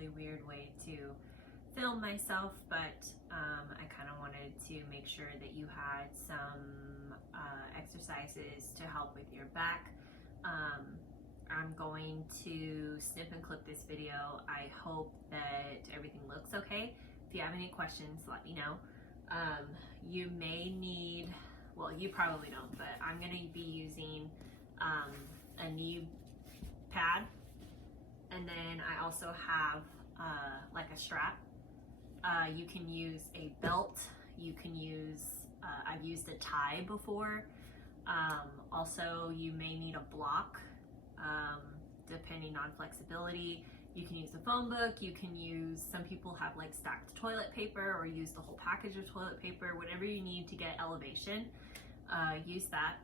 really weird way to film myself, but I kind of wanted to make sure that you had some exercises to help with your back. I'm going to snip and clip this video. I hope that everything looks okay. If you have any questions, let me know. You may need, well, you probably don't, but I'm going to be using a knee pad, and then I also have like a strap. You can use a belt. You can use, I've used a tie before. Also, you may need a block, depending on flexibility. You can use a phone book. You can use, some people have like stacked toilet paper, or use the whole package of toilet paper. Whatever you need to get elevation, use that.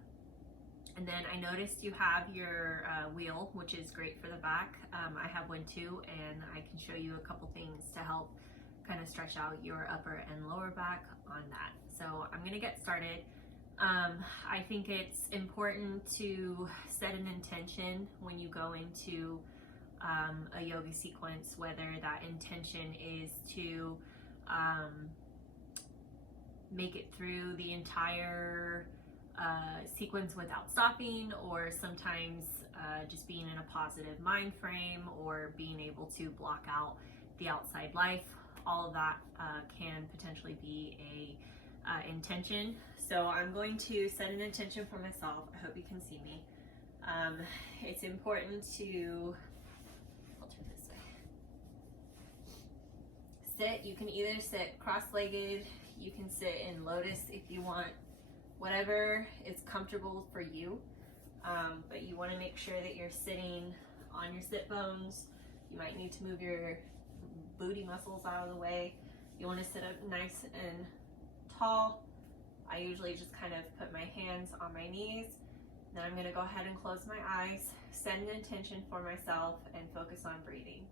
And then I noticed you have your wheel, which is great for the back. I have one too, and I can show you a couple things to help kind of stretch out your upper and lower back on that. So I'm gonna get started. I think it's important to set an intention when you go into a yoga sequence, whether that intention is to make it through the entire sequence without stopping, or sometimes just being in a positive mind frame, or being able to block out the outside life. All of that can potentially be a intention. So I'm going to set an intention for myself. I hope you can see me. It's important to, I'll turn this way. Sit, you can either sit cross-legged, you can sit in lotus if you want, whatever is comfortable for you. But you want to make sure that you're sitting on your sit bones. You might need to move your booty muscles out of the way. You want to sit up nice and tall. I usually just kind of put my hands on my knees. Then I'm going to go ahead and close my eyes, set an intention for myself, and focus on breathing.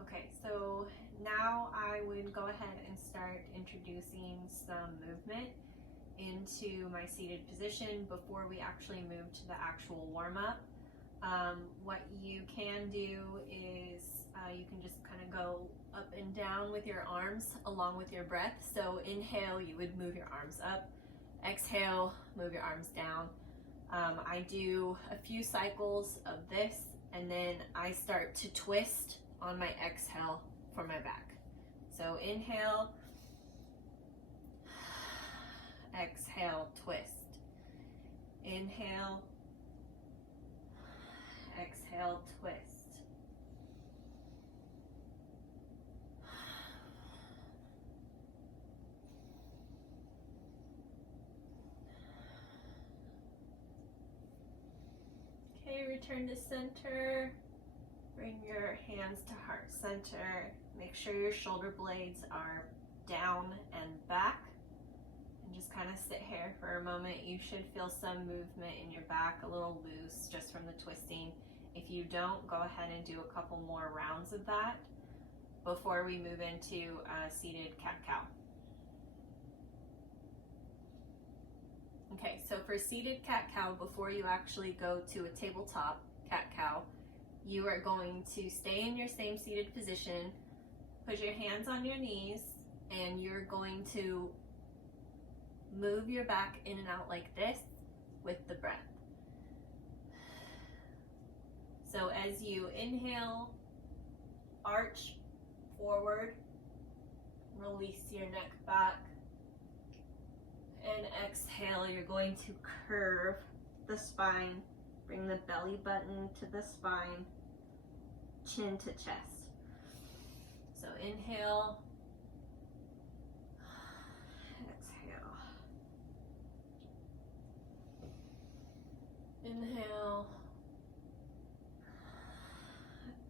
Okay, so now I would go ahead and start introducing some movement into my seated position before we actually move to the actual warm-up. What you can do is you can just kind of go up and down with your arms along with your breath. So inhale, you would move your arms up. Exhale, move your arms down. I do a few cycles of this, and then I start to twist on my exhale for my back. So inhale, exhale, twist. Inhale, exhale, twist. Okay, return to center. Bring your hands to heart center. Make sure your shoulder blades are down and back. And just kind of sit here for a moment. You should feel some movement in your back, a little loose just from the twisting. If you don't, go ahead and do a couple more rounds of that before we move into seated cat-cow. Okay, so for seated cat-cow, before you actually go to a tabletop cat-cow, you are going to stay in your same seated position, put your hands on your knees, and you're going to move your back in and out like this with the breath. So as you inhale, arch forward, release your neck back, and exhale, you're going to curve the spine, bring the belly button to the spine, chin to chest. So inhale, exhale, inhale,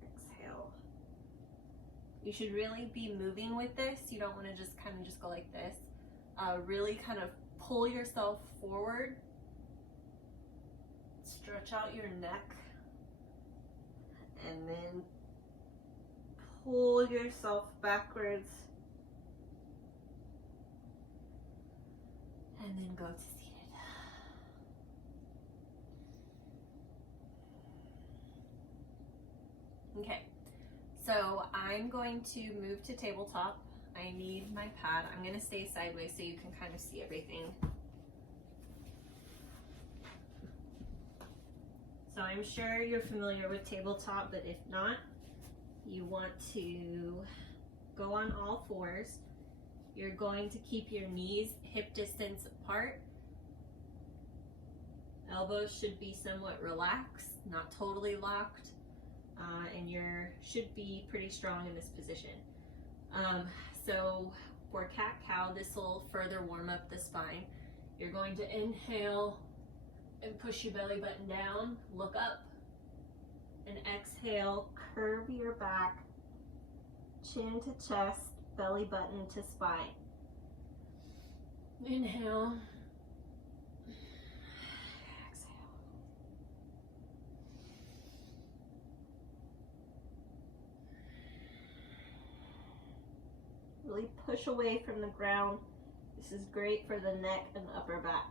exhale. You should really be moving with this. You don't want to just kind of just go like this. Really kind of pull yourself forward stretch out your neck and then pull yourself backwards and then go to seated. Okay, so I'm going to move to tabletop. I need my pad. I'm going to stay sideways so you can kind of see everything. So I'm sure you're familiar with tabletop, but if not, you want to go on all fours. You're going to keep your knees hip distance apart. Elbows should be somewhat relaxed, not totally locked, and you should be pretty strong in this position. So for cat-cow, this will further warm up the spine. You're going to inhale and push your belly button down, look up, and exhale, curve your back, chin to chest, belly button to spine. Inhale, exhale. Really push away from the ground. This is great for the neck and upper back.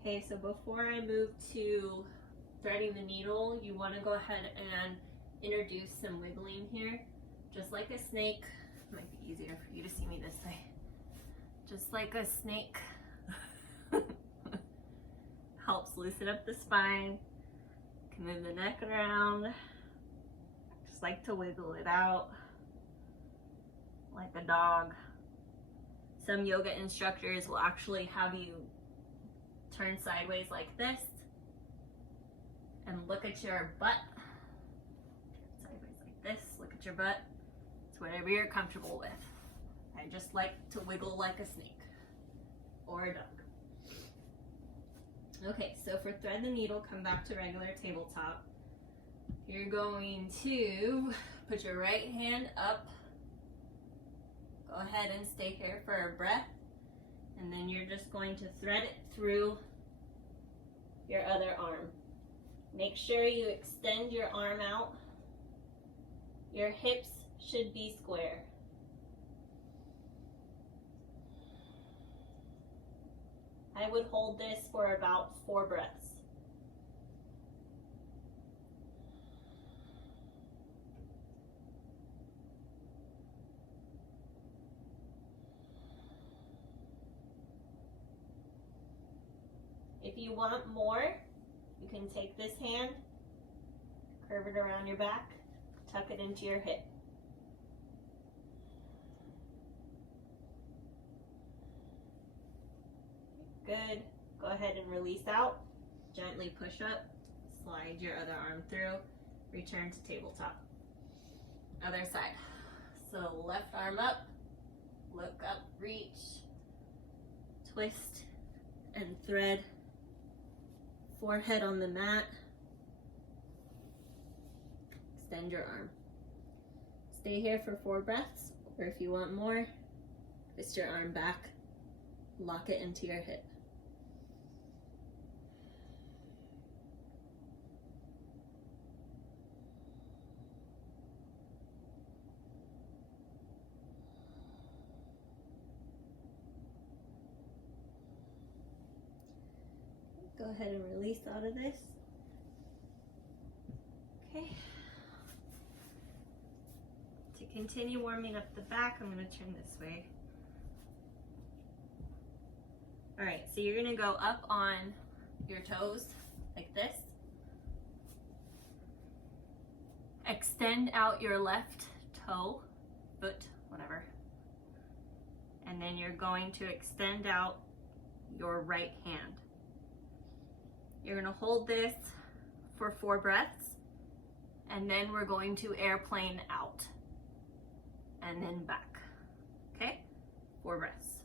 Okay, so before I move to threading the needle, you want to go ahead and introduce some wiggling here. Just like a snake, might be easier for you to see me this way. Just like a snake. Helps loosen up the spine. Can move the neck around. Just like to wiggle it out. Like a dog. Some yoga instructors will actually have you turn sideways like this and look at your butt. Sideways like this, look at your butt. It's whatever you're comfortable with. I just like to wiggle like a snake or a duck. Okay, so for thread the needle, come back to regular tabletop. You're going to put your right hand up. Go ahead and stay here for a breath. And then you're just going to thread it through your other arm. Make sure you extend your arm out. Your hips should be square. I would hold this for about 4 breaths. If you want more, you can take this hand, curve it around your back, tuck it into your hip. Good. Go ahead and release out. Gently push up, slide your other arm through, return to tabletop. Other side. So left arm up, look up, reach, twist, and thread. Forehead on the mat. Extend your arm. Stay here for 4 breaths, or if you want more, twist your arm back, lock it into your hip. Go ahead and release out of this. Okay. To continue warming up the back, I'm going to turn this way. All right, so you're going to go up on your toes like this. Extend out your left toe, foot, whatever. And then you're going to extend out your right hand. You're going to hold this for 4 breaths, and then we're going to airplane out and then back. Okay? 4 breaths.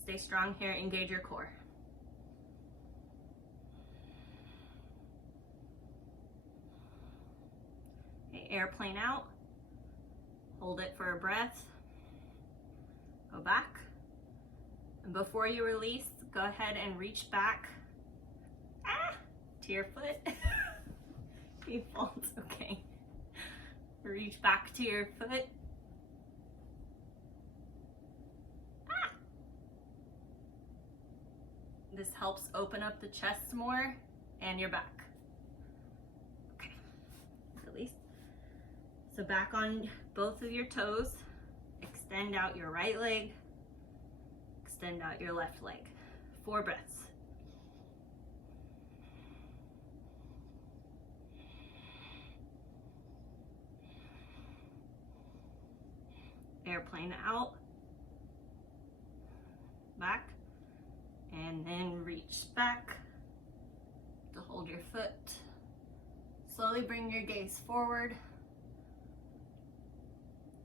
Stay strong here, engage your core. Okay, airplane out, hold it for a breath, go back, And before you release, go ahead and reach back to your foot. You fall, it's okay. Reach back to your foot. This helps open up the chest more and your back. Okay, release. So back on both of your toes. Extend out your right leg. Extend out your left leg. 4 breaths. Airplane out. Back. And then reach back to hold your foot. Slowly bring your gaze forward.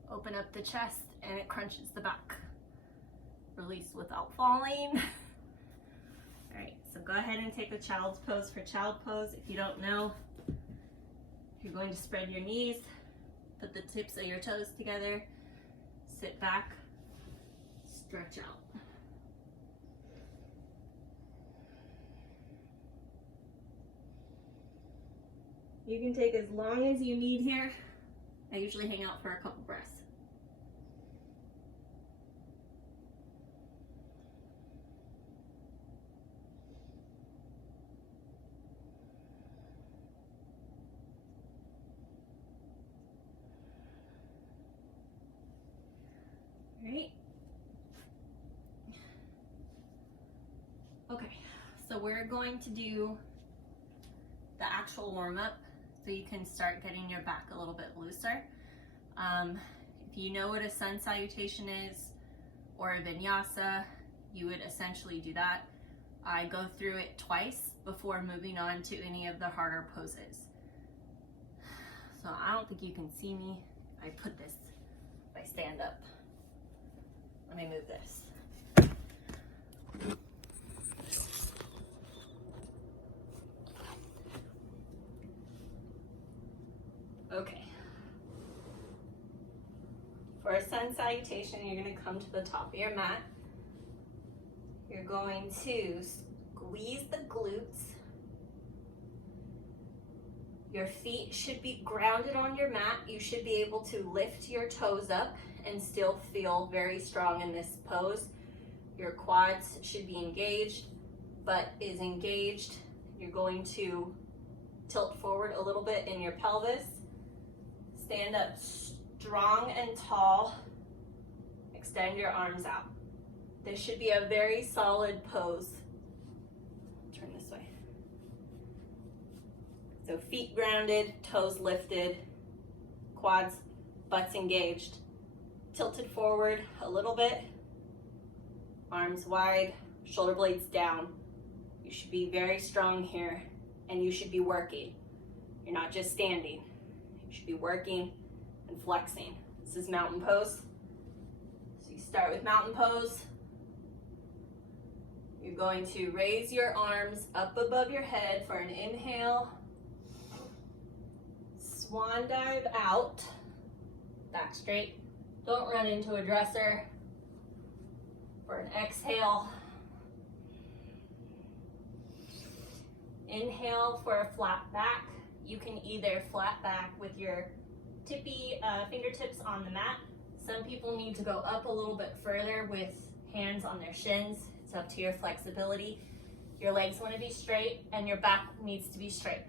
Open up the chest and it crunches the back. Release without falling. All right, so go ahead and take the child's pose for child pose. If you don't know, you're going to spread your knees, put the tips of your toes together, sit back, stretch out. You can take as long as you need here. I usually hang out for a couple breaths. All right. Okay, so we're going to do the actual warm-up so you can start getting your back a little bit looser. If you know what a sun salutation is or a vinyasa, you would essentially do that. I go through it twice before moving on to any of the harder poses. So I don't think you can see me. I put this, if I stand up. Let me move this. Okay. For a sun salutation, you're going to come to the top of your mat. You're going to squeeze the glutes. Your feet should be grounded on your mat. You should be able to lift your toes up and still feel very strong in this pose. Your quads should be engaged, butt is engaged. You're going to tilt forward a little bit in your pelvis. Stand up strong and tall. Extend your arms out. This should be a very solid pose. Turn this way. So feet grounded, toes lifted, quads, butts engaged. Tilted forward a little bit. Arms wide, shoulder blades down. You should be very strong here and you should be working. You're not just standing. You should be working and flexing. This is mountain pose. So you start with mountain pose. You're going to raise your arms up above your head for an inhale. Swan dive out. Back straight. Don't run into a dresser. For an exhale. Inhale for a flat back. You can either flat back with your tippy fingertips on the mat. Some people need to go up a little bit further with hands on their shins. It's up to your flexibility. Your legs want to be straight and your back needs to be straight.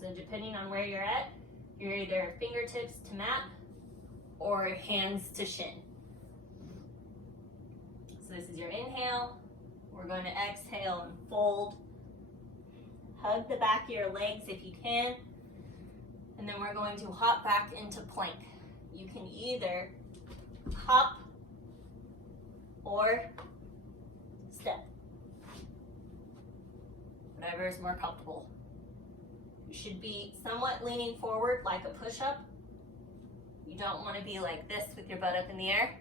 So depending on where you're at, you're either fingertips to mat or hands to shin. So this is your inhale. We're going to exhale and fold. Hug the back of your legs if you can. And then we're going to hop back into plank. You can either hop or step. Whatever is more comfortable. You should be somewhat leaning forward like a push-up. You don't want to be like this with your butt up in the air.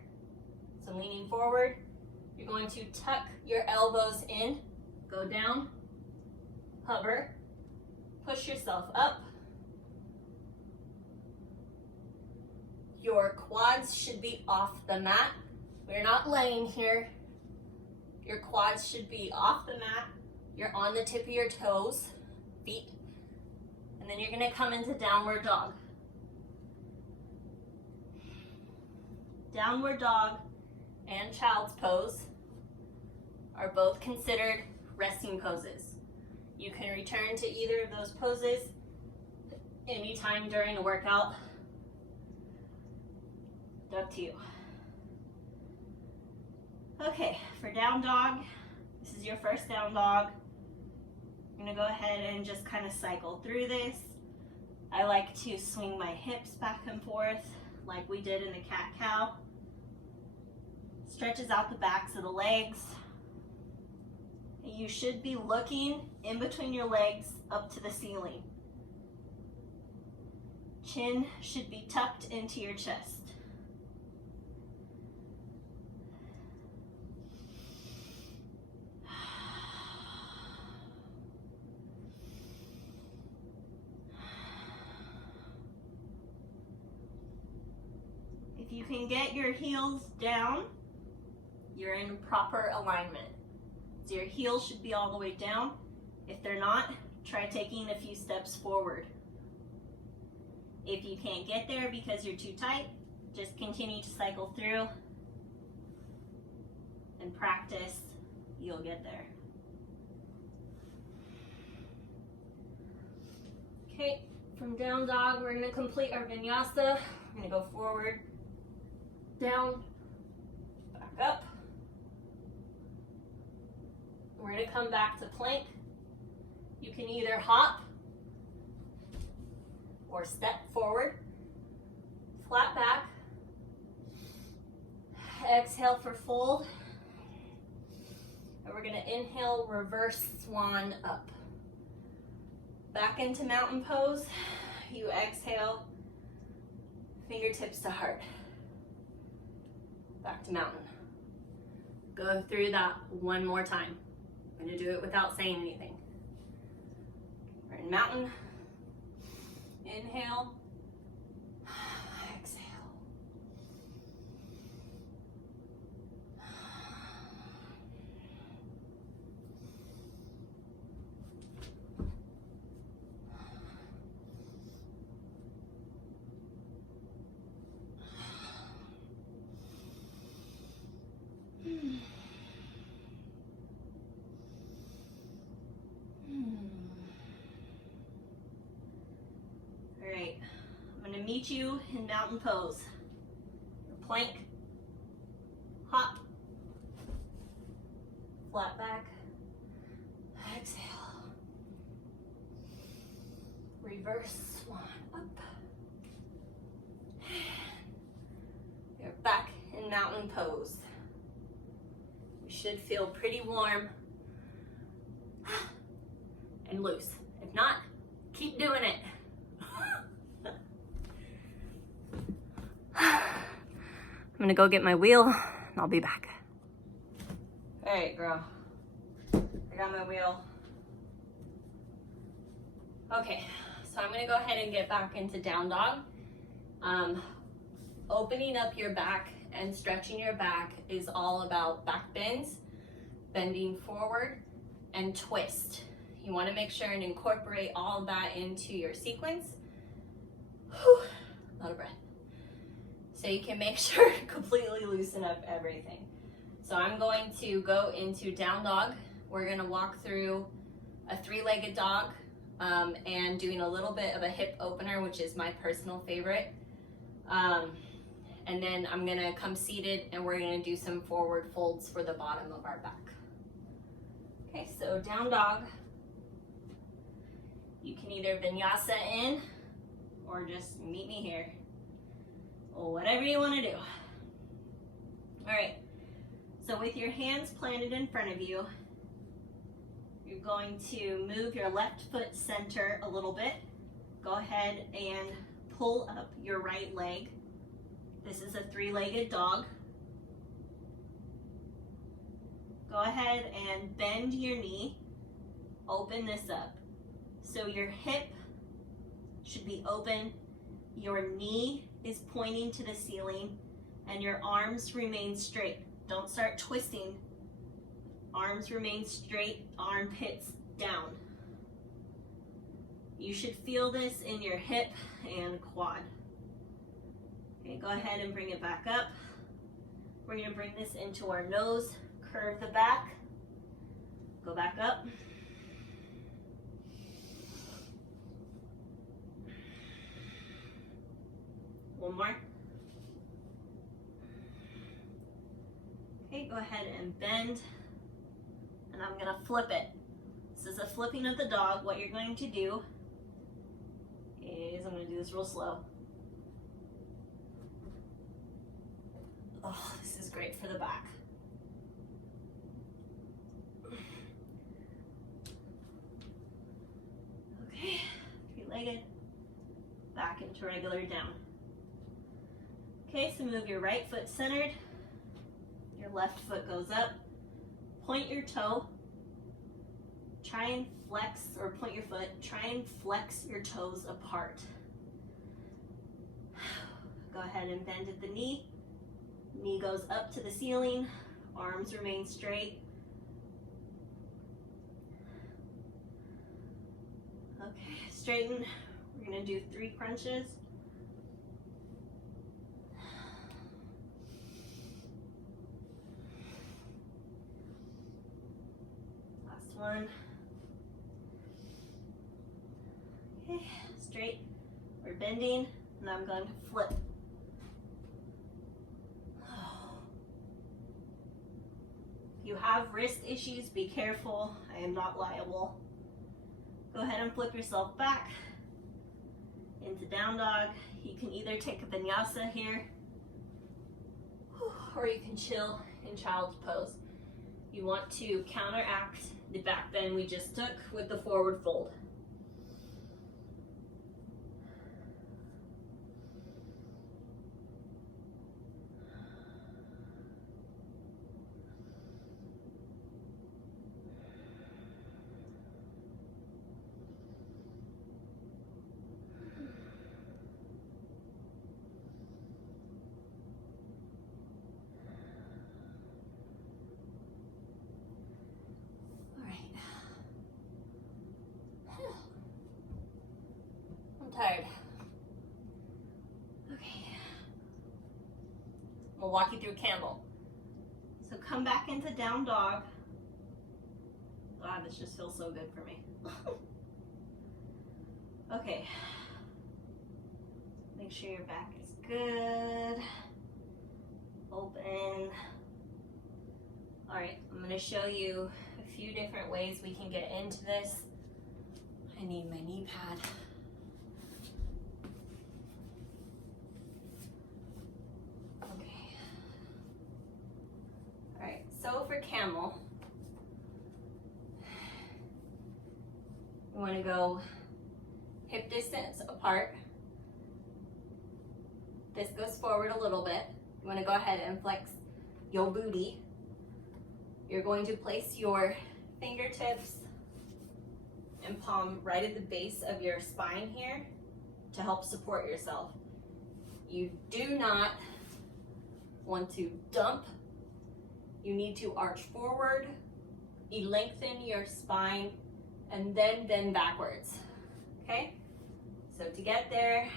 So leaning forward, you're going to tuck your elbows in, go down, hover, push yourself up. Your quads should be off the mat. We're not laying here. Your quads should be off the mat. You're on the tip of your toes, feet. And then you're gonna come into downward dog. Downward dog and child's pose are both considered resting poses. You can return to either of those poses anytime during the workout. It's up to you. Okay, for down dog, this is your first down dog. I'm gonna go ahead and just kind of cycle through this. I like to swing my hips back and forth like we did in the cat-cow. Stretches out the backs of the legs. You should be looking in between your legs up to the ceiling. Chin should be tucked into your chest. If you can get your heels down, you're in proper alignment. So your heels should be all the way down. If they're not, try taking a few steps forward. If you can't get there because you're too tight, just continue to cycle through and practice. You'll get there. Okay, from down dog, we're gonna complete our vinyasa. We're gonna go forward, down, back up. We're gonna come back to plank. You can either hop or step forward, flat back. Exhale for fold. And we're gonna inhale, reverse swan up. Back into mountain pose. You exhale, fingertips to heart. Back to mountain. Go through that one more time. I'm gonna do it without saying anything. We're in mountain. Inhale. Exhale. Alright, I'm going to meet you in mountain pose. Plank, hop, flat back, exhale, reverse swan up. You're back in mountain pose. You should feel pretty warm and loose. If not, keep doing it. I'm gonna go get my wheel and I'll be back. All right, girl. I got my wheel. Okay, so I'm gonna go ahead and get back into down dog. Opening up your back and stretching your back is all about back bends, bending forward, and twist. You wanna make sure and incorporate all of that into your sequence. Whew, a lot of breath. So you can make sure to completely loosen up everything. So I'm going to go into down dog. We're gonna walk through a three-legged dog and doing a little bit of a hip opener, which is my personal favorite. And then I'm gonna come seated and we're gonna do some forward folds for the bottom of our back. Okay, so down dog. You can either vinyasa in or just meet me here. Or whatever you want to do. All right, so with your hands planted in front of you, you're going to move your left foot center a little bit. Go ahead and pull up your right leg. This is a three-legged dog. Go ahead and bend your knee, open this up. So your hip should be open, your knee is pointing to the ceiling, and your arms remain straight. Don't start twisting Arms remain straight, armpits down. You should feel this in your hip and quad. Okay, go ahead and bring it back up. We're gonna bring this into our nose, curve the back, go back up. One more. Okay, go ahead and bend, and I'm gonna flip it. This is a flipping of the dog. What you're going to do is, I'm gonna do this real slow. Oh, this is great for the back. Okay, three-legged, back into regular down. Okay, so move your right foot centered, your left foot goes up, point your toe, try and flex, or point your foot, try and flex your toes apart. Go ahead and bend at the knee. Knee goes up to the ceiling, arms remain straight. Okay, straighten. We're gonna do 3 crunches. Last one. Okay, straight. We're bending, and I'm going to flip. If you have wrist issues, be careful. I am not liable. Go ahead and flip yourself back into down dog. You can either take a vinyasa here, or you can chill in child's pose. You want to counteract the back bend we just took with the forward fold. Tired. Okay. We'll walk you through camel. So come back into down dog. Wow, this just feels so good for me. Okay. Make sure your back is good. Open. All right, I'm gonna show you a few different ways we can get into this. I need my knee pad. So for camel, we want to go hip distance apart. This goes forward a little bit. You want to go ahead and flex your booty. You're going to place your fingertips and palm right at the base of your spine here to help support yourself. You do not want to dump. You need to arch forward, you lengthen your spine, and then bend backwards, okay? So to get there,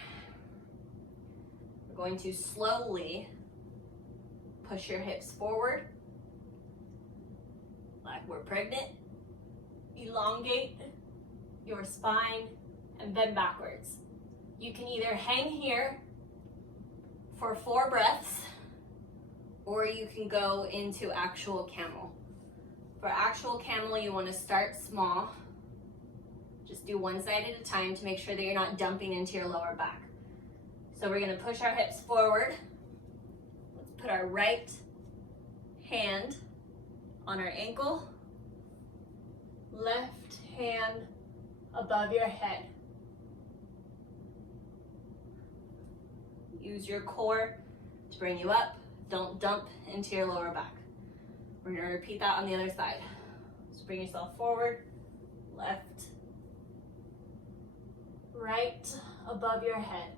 we're going to slowly push your hips forward, like we're pregnant. Elongate your spine and bend backwards. You can either hang here for 4 breaths, or you can go into actual camel. For actual camel, you want to start small. Just do one side at a time to make sure that you're not dumping into your lower back. So we're going to push our hips forward. Let's put our right hand on our ankle, left hand above your head. Use your core to bring you up. Don't dump into your lower back. We're gonna repeat that on the other side. So bring yourself forward, left, right above your head.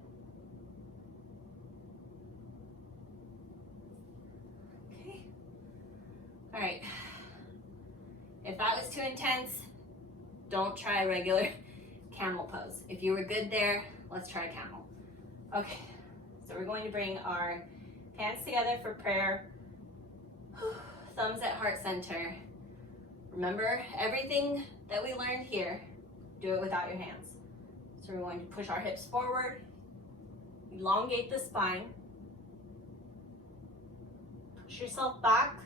Okay. All right. If that was too intense, don't try regular camel pose. If you were good there, let's try camel. Okay, so we're going to bring our hands together for prayer. Thumbs at heart center. Remember, everything that we learned here, do it without your hands. So we're going to push our hips forward, elongate the spine, push yourself back,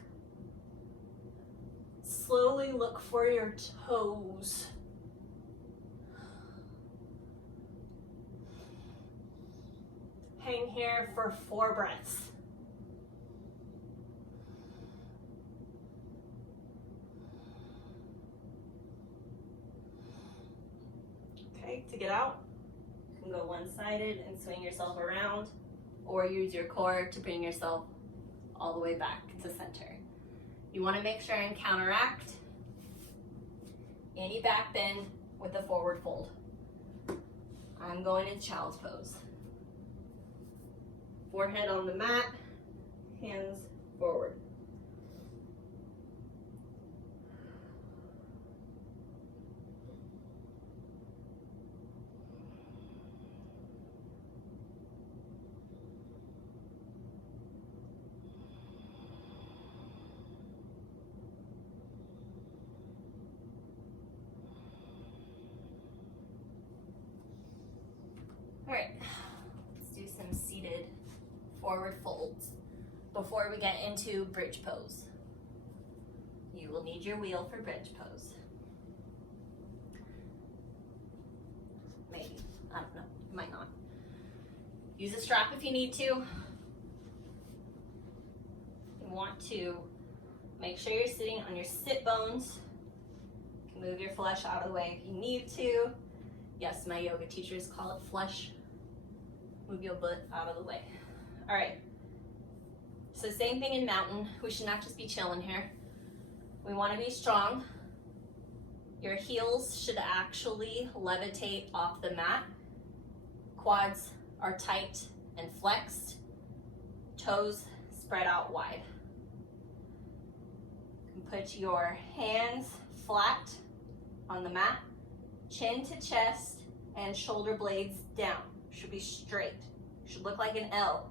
slowly look for your toes. Hang here for 4 breaths. Okay, to get out, you can go one-sided and swing yourself around, or use your core to bring yourself all the way back to center. You want to make sure and counteract any back bend with a forward fold. I'm going into child's pose. Forehead on the mat, hands forward. All right, let's do some seated forward folds before we get into bridge pose. You will need your wheel for bridge pose. Maybe, I don't know, you might not. Use a strap if you need to. You want to make sure you're sitting on your sit bones. You can move your flesh out of the way if you need to. Yes, my yoga teachers call it flesh. Move your butt out of the way. All right, so same thing in mountain. We should not just be chilling here. We want to be strong. Your heels should actually levitate off the mat. Quads are tight and flexed. Toes spread out wide. You can put your hands flat on the mat, chin to chest, and shoulder blades down. Should be straight. Should look like an L.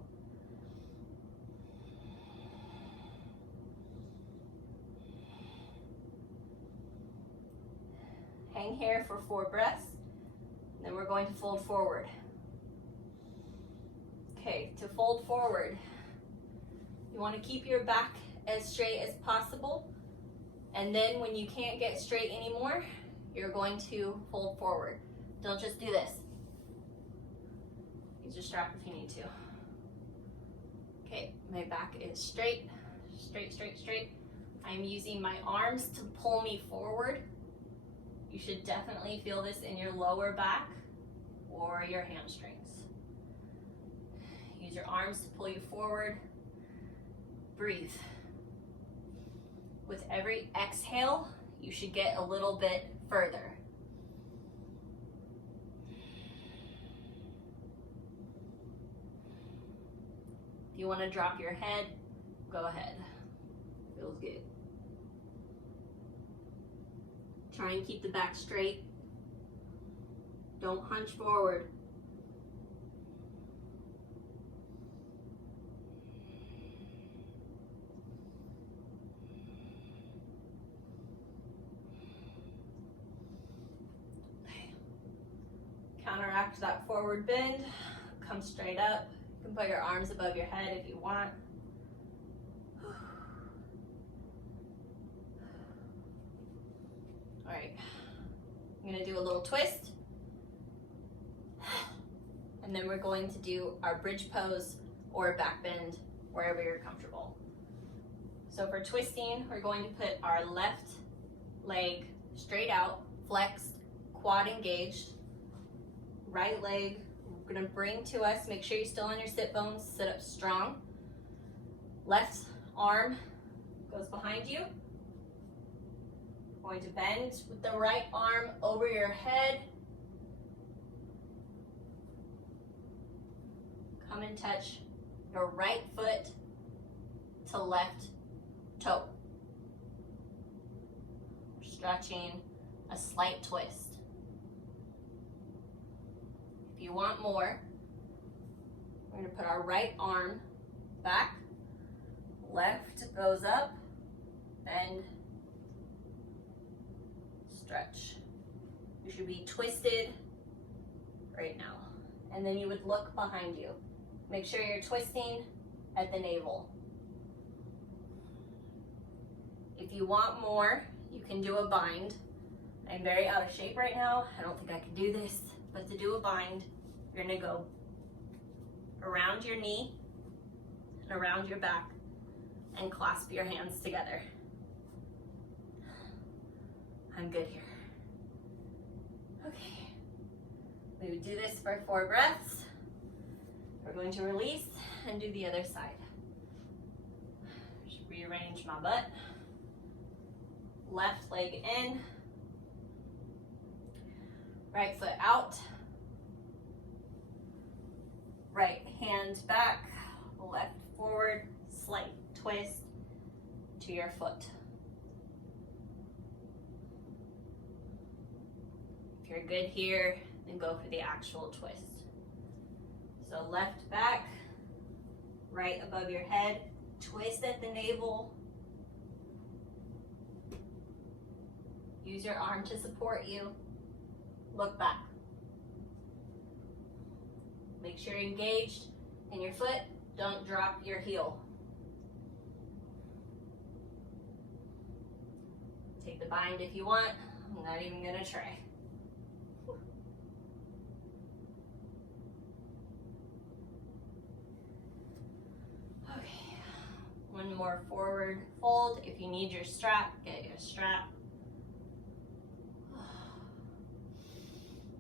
Hang here for 4 breaths. Then we're going to fold forward. Okay, to fold forward, you want to keep your back as straight as possible. And then when you can't get straight anymore, you're going to fold forward. Don't just do this. Use your strap if you need to. Okay, my back is straight, straight, straight, straight. I'm using my arms to pull me forward. You should definitely feel this in your lower back or your hamstrings. Use your arms to pull you forward. Breathe. With every exhale, you should get a little bit further. If you want to drop your head, go ahead. Feels good. Try and keep the back straight. Don't hunch forward. Counteract that forward bend. Come straight up. You can put your arms above your head if you want. All right, I'm gonna do a little twist. And then we're going to do our bridge pose or back bend, wherever you're comfortable. So for twisting, we're going to put our left leg straight out, flexed, quad engaged. Right leg, we're gonna bring to us, make sure you're still on your sit bones, sit up strong. Left arm goes behind you. Going to bend with the right arm over your head. Come and touch your right foot to left toe. stretching, a slight twist. If you want more, we're going to put our right arm back, left goes up, bend, stretch. You should be twisted right now. And then you would look behind you. Make sure you're twisting at the navel. If you want more, you can do a bind. I'm very out of shape right now. I don't think I can do this, but to do a bind, you're gonna go around your knee and around your back and clasp your hands together. I'm good here. Okay, we would do this for 4 breaths. We're going to release and do the other side. Just rearrange my butt. Left leg in. Right foot out. Right hand back. Left forward. Slight twist to your foot. If you're good here, then go for the actual twist. So left back, right above your head, twist at the navel. Use your arm to support you. Look back. Make sure you're engaged in your foot. Don't drop your heel. Take the bind if you want. I'm not even gonna try. Okay, one more forward fold. If you need your strap, get your strap.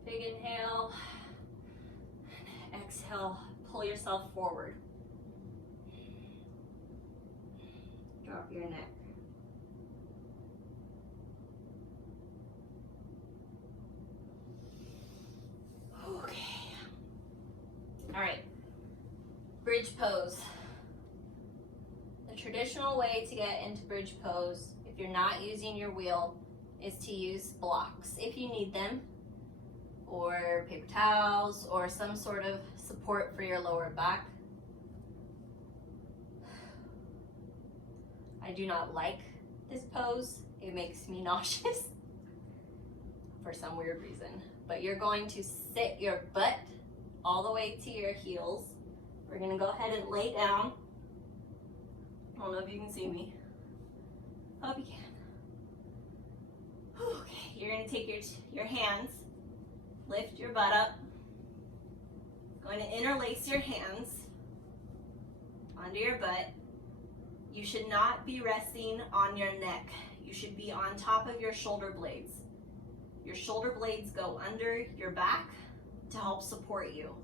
Big inhale, exhale, pull yourself forward. Drop your neck. Okay. All right, bridge pose. The traditional way to get into bridge pose, if you're not using your wheel, is to use blocks if you need them, or paper towels, or some sort of support for your lower back. I do not like this pose. It makes me nauseous for some weird reason. But you're going to sit your butt all the way to your heels. We're gonna go ahead and lay down. I don't know if you can see me. Hope you can. Okay, you're gonna take your hands, lift your butt up. Going to interlace your hands onto your butt. You should not be resting on your neck. You should be on top of your shoulder blades. Your shoulder blades go under your back to help support you.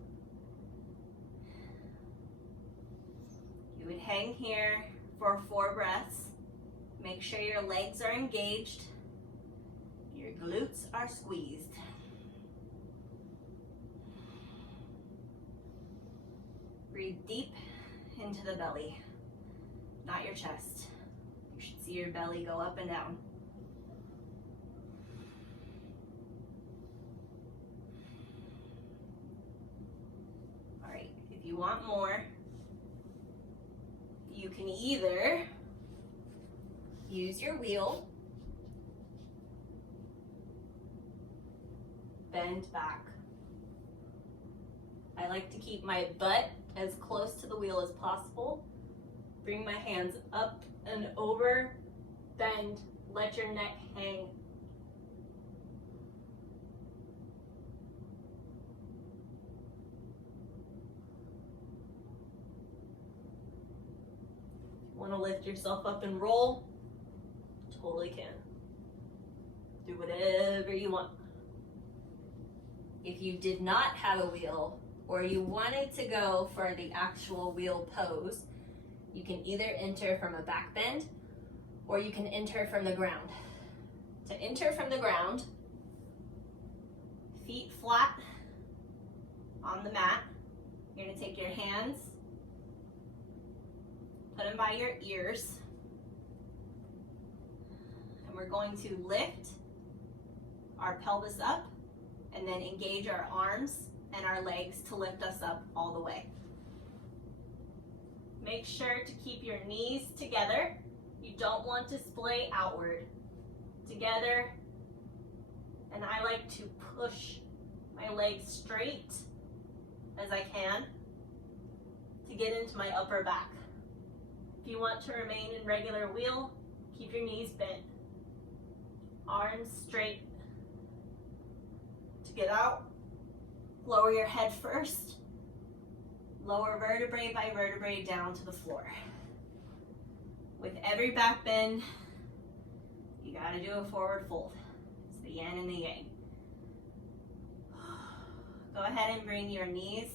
You would hang here for 4 breaths. Make sure your legs are engaged. Your glutes are squeezed. Breathe deep into the belly, not your chest. You should see your belly go up and down. All right, if you want more, you can either use your wheel, bend back. I like to keep my butt as close to the wheel as possible. Bring my hands up and over, bend, let your neck hang. Want to lift yourself up and roll? Totally can. Do whatever you want. If you did not have a wheel, or you wanted to go for the actual wheel pose, you can either enter from a back bend, or you can enter from the ground. To enter from the ground, feet flat on the mat. You're gonna take your hands, put them by your ears, and we're going to lift our pelvis up and then engage our arms and our legs to lift us up all the way. Make sure to keep your knees together. You don't want to splay outward. Together, and I like to push my legs straight as I can to get into my upper back. If you want to remain in regular wheel, keep your knees bent. Arms straight to get out. Lower your head first. Lower vertebrae by vertebrae down to the floor. With every back bend, you gotta do a forward fold. It's the yin and the yang. Go ahead and bring your knees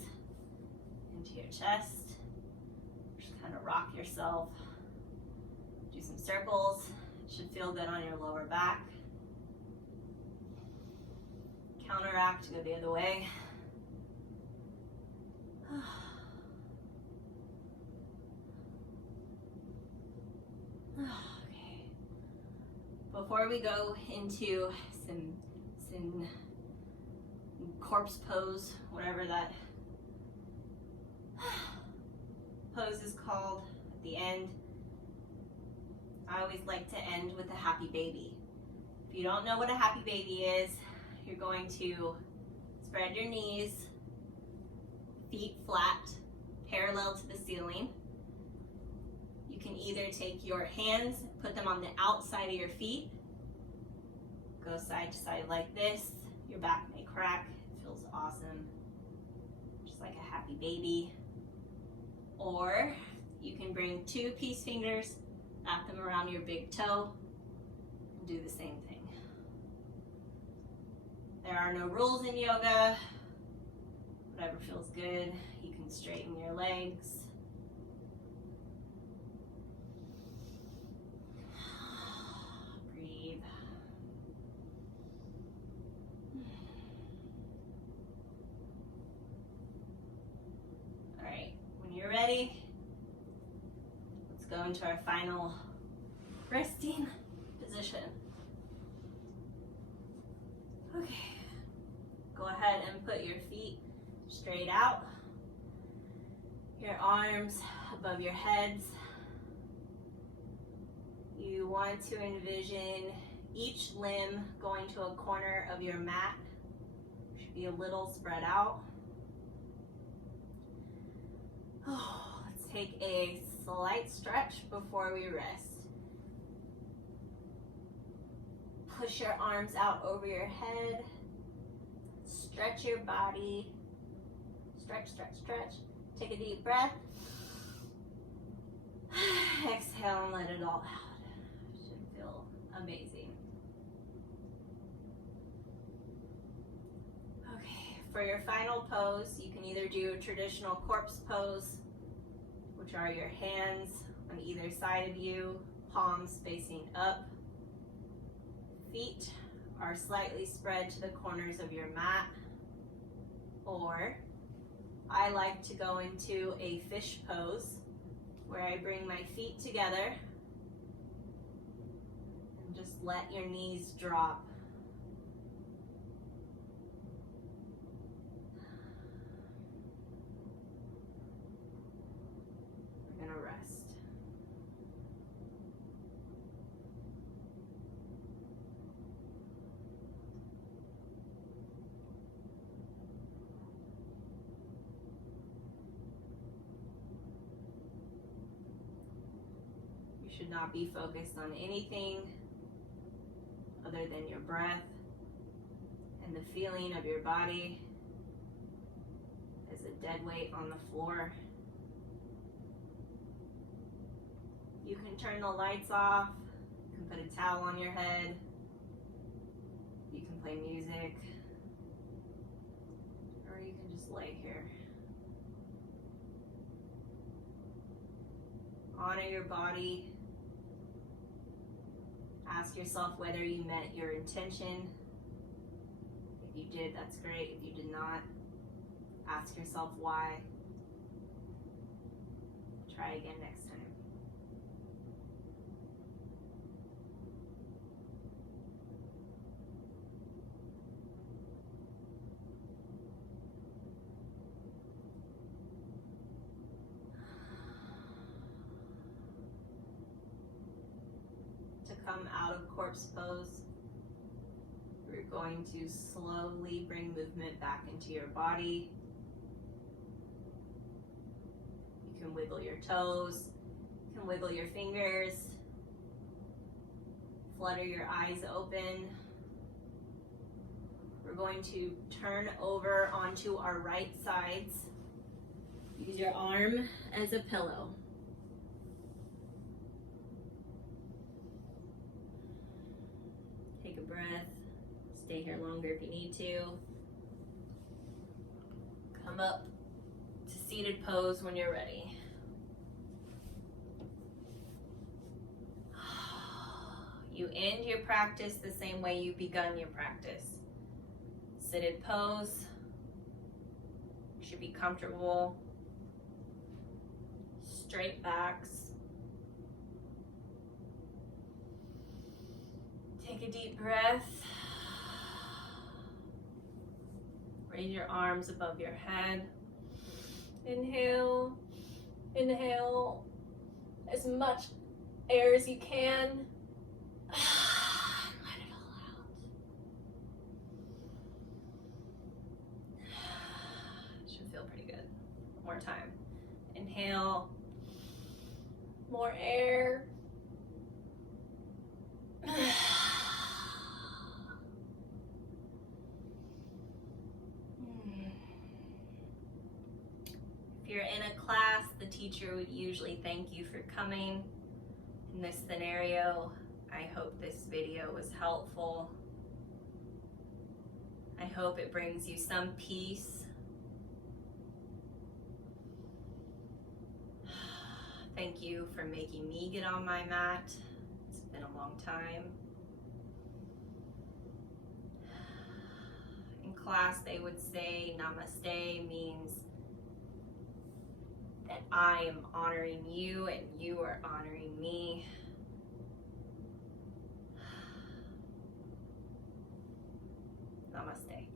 into your chest. Just kind of rock yourself. Do some circles. It should feel good on your lower back. Counteract to go the other way. Okay. Before we go into some corpse pose, whatever that pose is called at the end, I always like to end with a happy baby. If you don't know what a happy baby is, you're going to spread your knees, feet flat, parallel to the ceiling. You can either take your hands, put them on the outside of your feet, go side to side like this. Your back may crack, it feels awesome, just like a happy baby. Or you can bring 2 peace fingers, wrap them around your big toe, and do the same thing. There are no rules in yoga. Whatever feels good. You can straighten your legs. Breathe. All right, when you're ready, let's go into our final resting position. Okay, go ahead and put your feet straight out, your arms above your heads. You want to envision each limb going to a corner of your mat. Should be a little spread out. Let's take a slight stretch before we rest. Push your arms out over your head. Stretch your body. Stretch, stretch, stretch. Take a deep breath. Exhale and let it all out. It should feel amazing. Okay, for your final pose, you can either do a traditional corpse pose, which are your hands on either side of you, palms facing up. Feet are slightly spread to the corners of your mat. Or I like to go into a fish pose where I bring my feet together and just let your knees drop. We're gonna rest. Should not be focused on anything other than your breath and the feeling of your body as a dead weight on the floor. You can turn the lights off, you can put a towel on your head, you can play music, or you can just lay here. Honor your body. Ask yourself whether you met your intention. If you did, that's great. If you did not, ask yourself why. Try again next time. come out of corpse pose, we're going to slowly bring movement back into your body. You can wiggle your toes, you can wiggle your fingers, flutter your eyes open. We're going to turn over onto our right sides. Use your arm as a pillow. Take a breath. Stay here longer if you need to. Come up to seated pose when you're ready. You end your practice the same way you begun your practice. Seated pose. You should be comfortable. Straight backs. Take a deep breath. Raise your arms above your head. Inhale. Inhale as much air as you can. Let it all out. Should feel pretty good. One more time. Inhale. More air. If you're in a class, the teacher would usually thank you for coming. In this scenario, I hope this video was helpful. I hope it brings you some peace. Thank you for making me get on my mat. It's been a long time. In class, they would say namaste means that I am honoring you and you are honoring me. Namaste.